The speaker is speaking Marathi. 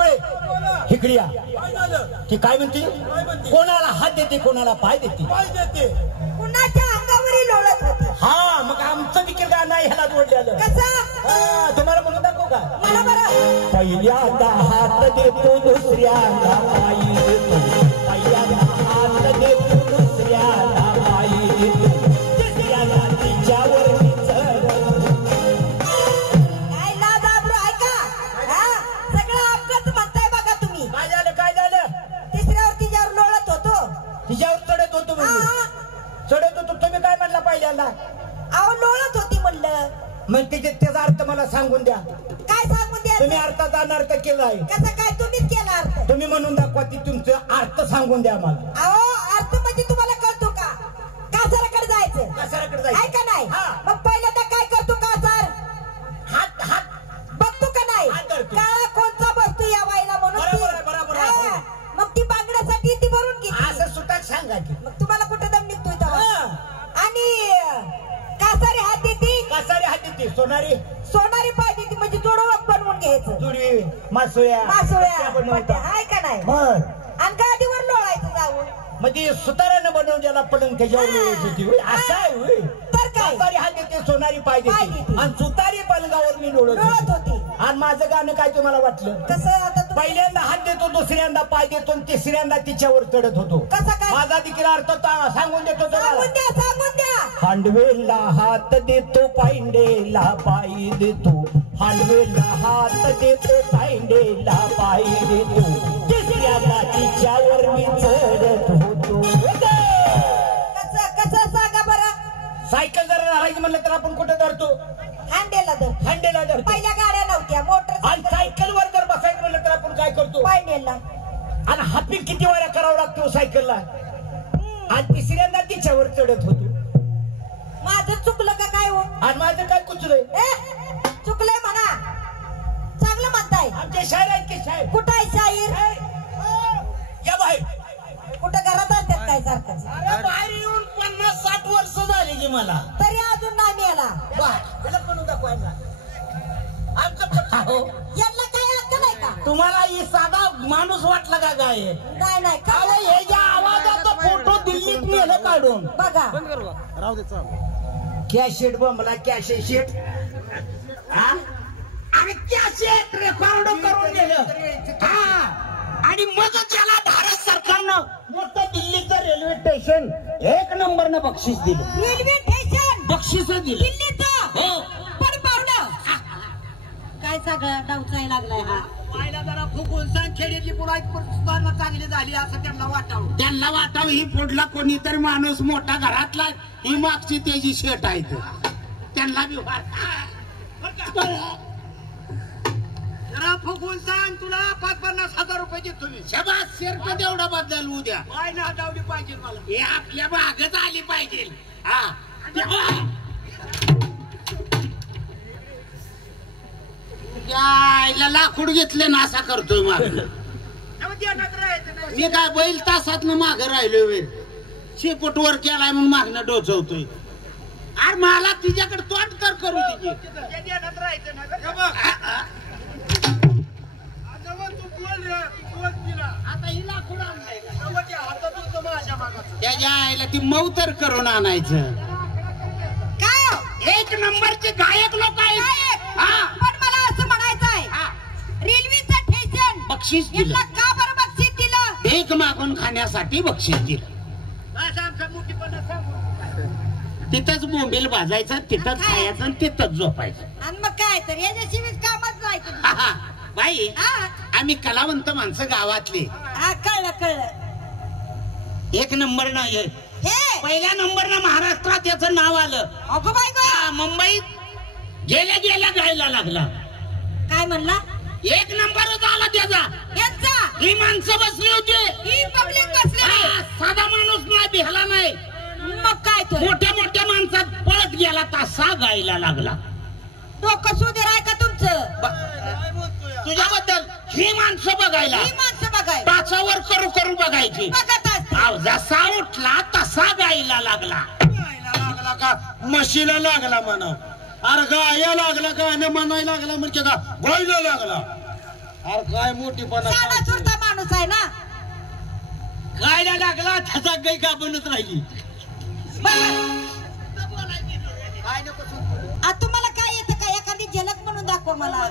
वाटोळे हिकडिया ती काय म्हणते कोणाला हात देते कोणाला पाय देते कुणाच्या अंगावरील लोळत होती हा मग आमचं देखील गाणं ह्याला जोडलेलं कसं तुम्हाला म्हणून दाखवू का मला बरं पहिल्यांदा हात देतो दुसऱ्यांदा पायी देतो पहिल्यांदा हात देतो दुसऱ्यांदा पायी देतो तिसऱ्यांदा तिच्यावर काय लाज आबरू ऐका सगळं अपघात म्हणताय बघा तुम्ही काय झालं तिसऱ्यावर तिच्यावर लोळत होतो तिच्यावर चढत होतो चढत होतो तुम्ही काय म्हणला पहिल्यांदा अहो लोळत होती म्हणलं मग त्याचा अर्थ मला सांगून द्या काय सांगून द्या तुम्ही अर्थाचा अनर्थ केलाय कसं काय तुम्हीच केला अर्थ तुम्ही म्हणून दाखवा ती तुमचं अर्थ सांगून द्या मला अहो अर्थ म्हणजे तुम्हाला कळतो का कासाराकडे जायचं कासाराकडे जायचं ऐका नाही मग पहिल्यांदा काय करतो कासार हात हात बघतो का नाही काळा कोणचा बसतो या वाईला म्हणून बरोबर मग ती बांगड्यासाठी ती भरून घेतली असं सुटाक सांगा की मग तुम्हाला कुठे दम निघतोय तेव्हा आणि कासारी हात देते कासारी हात देते सोनारी पाय देते म्हणजे जोडोळख बनवून घ्यायचं जुडवी मासोळ्या हाय का नाही आणि गादीवर लोळायचं जाऊन म्हणजे सुतारानं बनवलेला पलंग त्याच्यावर लोळत होती असं आहे तर काय कासारी हात देते सोनारी पाय देते आणि सुतारी पलंगावर मी लोळत होती आणि माझं गाणं काय तुम्हाला वाटलं कसं आता पहिल्यांदा हात देतो दुसऱ्यांदा पाय देतो आणि तिसऱ्यांदा तिच्यावर चढत होतो कसं काय माझा देखील अर्थ सांगून देतो सांगून द्या हांडवेला हात देतो पायंडेला पायी देतो हांडवेला हात देतो पायंडेला पायी देतो तिसऱ्याला तिच्यावर मी चढत होतो कसं सांगा बरं सायकल जर राहायची म्हणलं तर आपण कुठे धरतो हांडेला धरतो पहिल्या गाड्या नव्हत्या मोटर आणि सायकलवर जर बसायचं म्हणलं तर आपण काय करतो पायंडेला आणि हापिंग किती वेळा करावं लागतो सायकलला आणि तिसऱ्यांदा तिच्यावर चढत होतो माझं चुकलं का काय हो आणि माझं काय कुचलंय चुकलंय म्हणा चांगलं म्हणताय आमचे शायर आहेत की शायर कुठं आहे शाहीर या बाहेर कुठं घरात असतात काय सारखं बाहेर येऊन 50-60 वर्ष झाली की मला तरी अजून नाही मिळाला म्हणून दाखवायला यांना काय अक्कल आहे का तुम्हाला ही साधा माणूस वाटला का काय नाही हे ज्या आवाजाचा फोटो दिल्लीत नेलं काढून बघा राहू दे कॅशेट बमला कॅशेट आणि कॅशेट रेकॉर्ड करून दिलं आणि मग त्याला भारत सरकारनं मोठं दिल्लीचं रेल्वे स्टेशन 1 नंबरनं बक्षीस दिलं रेल्वे स्टेशन बक्षीस दिलं दिल्लीचं पण पावलं काय सगळं डावचाय लागलाय हा पाहिला जरा फुकुलसान खेड्याची पुढाई सुधारणा चांगली झाली असं त्यांना वाटावं ही पुढला कोणीतरी माणूस मोठा घरातला ही मागची त्याची शेट आहे त्यांना बी जरा फुकुलसान तुला 50,000 रुपये देतो मी शबास शेरक तेवढा बदल उद्या काय ना दावली पाहिजे मला हे आपल्या भागच आली पाहिजे लाकूड घेतले ना असा करतोय माग मी काय बैल तासात माग राहिलोय शेपूट वर केलाय म्हणून मागणं डोचवतोय अरे मला तिच्याकडे तोंड कर करू आता ही लाकूड आणलंय त्याच्या आईला ती मौतर करून आणायचं काय 1 नंबरचे गायक लोक आहेत पण मला असं म्हणायचं आहे रेल्वेचं स्टेशन बक्षीस दिलं का बरं बक्षीस दिलं भीक मागून खाण्यासाठी बक्षीस दिलं तिथंच बोंबील भाजायचं तिथंच खायचं आणि तिथंच झोपायचं आणि मग काय तर याच्याशिवाय कामच जायचं बाई आम्ही कलावंत माणसं गावातले कळलं 1 नंबर नाही पहिल्या नंबरनं महाराष्ट्रात याचं नाव आलं अगो बाई गो मुंबईत गेल्या गायला लागला काय म्हणला 1 नंबरच आला त्याचा ही माणसं बसली होती ही पब्लिक बसली साधा माणूस नाही भिहाला नाही मग काय तर मोठ्या माणसात पळत गेला तसा गायला लागला डोकं सुधीर आहे का तुमचं तुझ्याबद्दल ही माणसं बघायला टाचावर करू बघायची जसा उठला तसा गायला लागला का म्हशीला लागला म्हणा अरे गाया लागला का म्हणायला लागला म्हणजे का गायला लागला अरे काय मोठीपणा साधा सांगतोय. सुरता माणूस आहे ना. खायला लागला त्याचा गाई गाभणच राहिली. तुम्हाला काय येतं का? एखादी झलक म्हणून दाखवा मला.